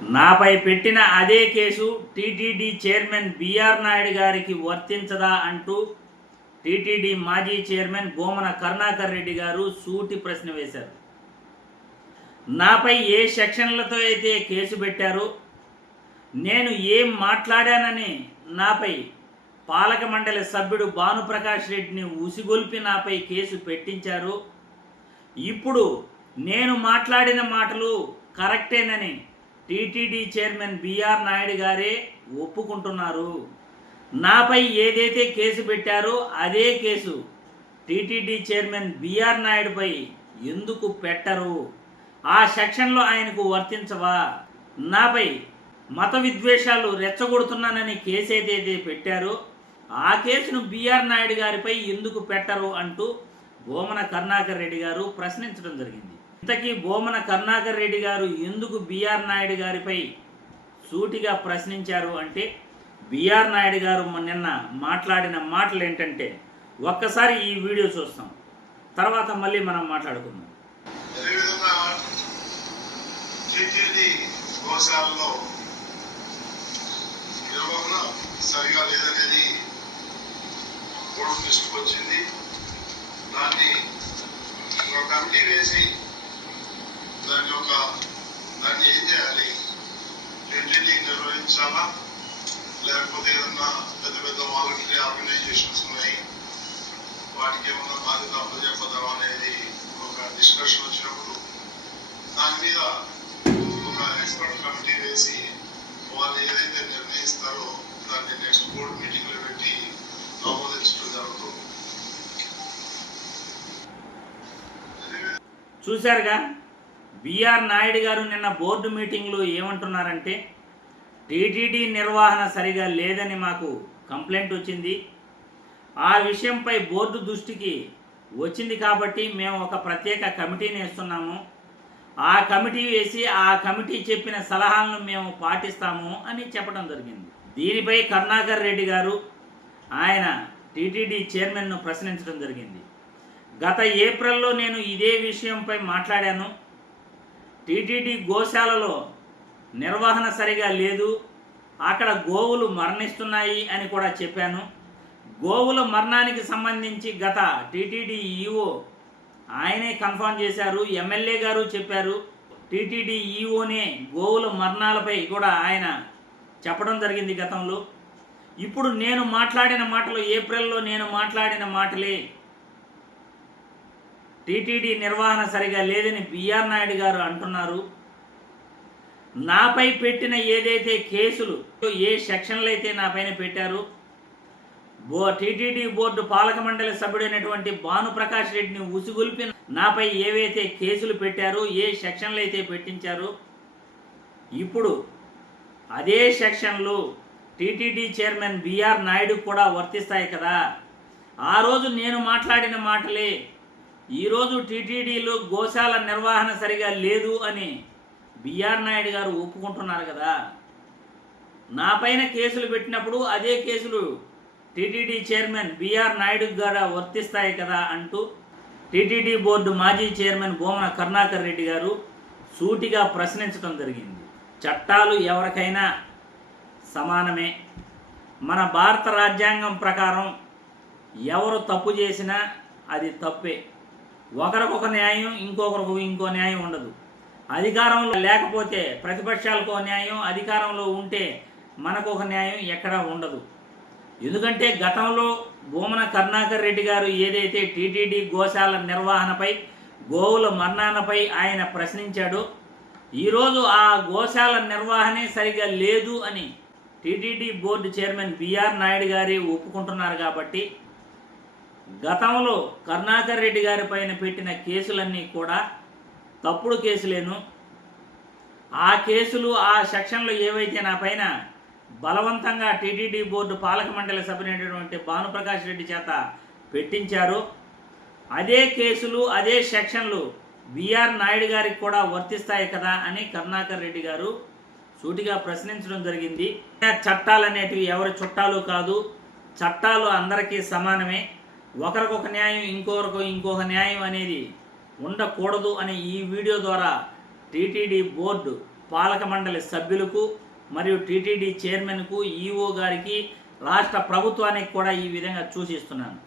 నాపై పెట్టిన అదే case TTD chairman BR Naidu గారికి వర్తించదా అంటూ టీటీడీ మాజీ చైర్మన్ బోమన కరుణాకర్ రెడ్డి గారు సూటి ప్రశ్న వేశారు. నాపై ఏ సెక్షన్లతో అయితే కేసు పెట్టారో నేను ఏం మాట్లాడానని నాపై పాలక మండలి సభ్యుడు భానుప్రకాష్ రెడ్డిని ఉసిగొల్పి నాపై కేసు పెట్టించారు ఇప్పుడు నేను మాట్లాడిన మాటలు కరెక్టేనని టీటీడీ చైర్మన్ బిఆర్ నాయుడు గారే ఒప్పుకుంటున్నారు. నాపై ఏదైతే కేసు పెట్టారో అదే కేసు టీటీడీ చైర్మన్ బిఆర్ నాయుడుపై ఎందుకు పెట్టరు? ఆ సెక్షన్లో ఆయనకు వర్తించవా? నాపై మత విద్వేషాలు రెచ్చగొడుతున్నానని కేసు ఏదైతే పెట్టారో ఆ కేసును బిఆర్ నాయుడు గారిపై ఎందుకు పెట్టరు అంటూ గోమన కరుణాకర్ రెడ్డి గారు ప్రశ్నించడం జరిగింది. ఇంతకీ బోమన కరుణాకర్ రెడ్డి గారు ఎందుకు బిఆర్ నాయుడు గారిపై సూటిగా ప్రశ్నించారు అంటే బిఆర్ నాయుడు గారు నిన్న మాట్లాడిన మాటలు ఏంటంటే ఒక్కసారి ఈ వీడియో చూస్తాం. తర్వాత మళ్ళీ మనం మాట్లాడుకుందాం. గోశాలలో నిర్వహణ సరిగా లేదనేది బోర్డు దృష్టికి వచ్చింది దాన్ని ఒక కమిటీ వేసి దాని యొక్క దాన్ని ఏం చేయాలి టీటీడీ నిర్వహించాలా లేకపోతే ఏదన్నా పెద్ద పెద్ద వాలంటరీ ఆర్గనైజేషన్స్ ఉన్నాయి వాటికి ఏమన్నా బాధ్యత అప్పచెప్పదాం అనేది ఒక డిస్కషన్ వచ్చినప్పుడు దాని మీద ఒక ఎక్స్పర్ట్ కమిటీ వేసి వాళ్ళు ఏదైతే నిర్ణయిస్తారో దాన్ని నెక్స్ట్ బోర్డు మీటింగ్లో పెట్టి ఆమోదించడం జరుగుతుంది చూశారుగా? బిఆర్ నాయుడు గారు నిన్న బోర్డు మీటింగ్లో ఏమంటున్నారంటే టీటీడీ నిర్వహణ సరిగా లేదని మాకు కంప్లైంట్ వచ్చింది. ఆ విషయంపై బోర్డు దృష్టికి వచ్చింది కాబట్టి మేము ఒక ప్రత్యేక కమిటీని వేస్తున్నాము. ఆ కమిటీ వేసి ఆ కమిటీ చెప్పిన సలహాలను మేము పాటిస్తాము అని చెప్పడం జరిగింది. దీనిపై కరుణాకర్ రెడ్డి గారు ఆయన టీటీడీ చైర్మన్ను ప్రశ్నించడం జరిగింది. గత ఏప్రిల్లో నేను ఇదే విషయంపై మాట్లాడాను. టీటీడీ గోశాలలో నిర్వహణ సరిగా లేదు. అక్కడ గోవులు మరణిస్తున్నాయి అని కూడా చెప్పాను. గోవుల మరణానికి సంబంధించి గత టీటీడీ ఈఓ ఆయనే కన్ఫర్మ్ చేశారు. ఎమ్మెల్యే గారు చెప్పారు. టీటీడీ ఈఓనే గోవుల మరణాలపై కూడా ఆయన చెప్పడం జరిగింది గతంలో. ఇప్పుడు నేను మాట్లాడిన మాటలు ఏప్రిల్లో నేను మాట్లాడిన మాటలే. టీటీడీ నిర్వహణ సరిగా లేదని బిఆర్ నాయుడు గారు అంటున్నారు. నాపై పెట్టిన ఏదైతే కేసులు ఏ సెక్షన్లు అయితే నా పైన పెట్టారు బో టీటీడీ బోర్డు పాలక మండలి సభ్యుడైనటువంటి భానుప్రకాష్ రెడ్డిని ఉసుగొల్పి నాపై ఏవైతే కేసులు పెట్టారో ఏ సెక్షన్లు అయితే పెట్టించారో ఇప్పుడు అదే సెక్షన్లు టీటీడీ చైర్మన్ బిఆర్ నాయుడు కూడా వర్తిస్తాయి కదా. ఆ రోజు నేను మాట్లాడిన మాటలే ఈరోజు టీటీడీలో గోశాల నిర్వహణ సరిగా లేదు అని బిఆర్ నాయుడు గారు ఒప్పుకుంటున్నారు కదా. నా పైన కేసులు పెట్టినప్పుడు అదే కేసులు టీటీడీ చైర్మన్ బిఆర్ నాయుడు కూడా వర్తిస్తాయి కదా అంటూ టీటీడీ బోర్డు మాజీ చైర్మన్ బోమన కరుణాకర్ రెడ్డి గారు సూటిగా ప్రశ్నించడం జరిగింది. చట్టాలు ఎవరికైనా సమానమే. మన భారత రాజ్యాంగం ప్రకారం ఎవరు తప్పు చేసినా అది తప్పే. ఒకరికొక న్యాయం ఇంకొకరికి ఇంకో న్యాయం ఉండదు. అధికారంలో లేకపోతే ప్రతిపక్షాలకు ఒక న్యాయం అధికారంలో ఉంటే మనకు ఒక న్యాయం ఎక్కడా ఉండదు. ఎందుకంటే గతంలో భూమన కరుణాకర్ రెడ్డి గారు ఏదైతే టీటీడీ గోశాల నిర్వహణపై గోవుల మరణాలపై ఆయన ప్రశ్నించాడో ఈరోజు ఆ గోశాల నిర్వహణే సరిగా లేదు అని TTD board chairman BR Naidu గారి ఒప్పుకుంటున్నారు కాబట్టి గతంలో కరుణాకర్ రెడ్డి గారి పైన పెట్టిన కేసులన్నీ కూడా తప్పుడు కేసులేను. ఆ కేసులు ఆ సెక్షన్లు ఏవైతే నా పైన బలవంతంగా టీటీడీ బోర్డు పాలక మండలి సభ్యునైనటువంటి భానుప్రకాష్ రెడ్డి చేత పెట్టించారు. అదే కేసులు అదే సెక్షన్లు బిఆర్ నాయుడు గారికి కూడా వర్తిస్తాయి కదా అని కరుణాకర్ రెడ్డి గారు సూటిగా ప్రశ్నించడం జరిగింది. చట్టాలు అనేటివి ఎవరి చుట్టాలు కాదు చట్టాలు అందరికీ సమానమే. ఒకరికొక న్యాయం ఇంకొకరికి ఇంకొక న్యాయం అనేది ఉండకూడదు అని ఈ వీడియో ద్వారా టీటీడీ బోర్డు పాలక మండలి సభ్యులకు మరియు టీటీడీ చైర్మన్కు ఈఓ గారికి రాష్ట్ర ప్రభుత్వానికి కూడా ఈ విధంగా సూచిస్తున్నాను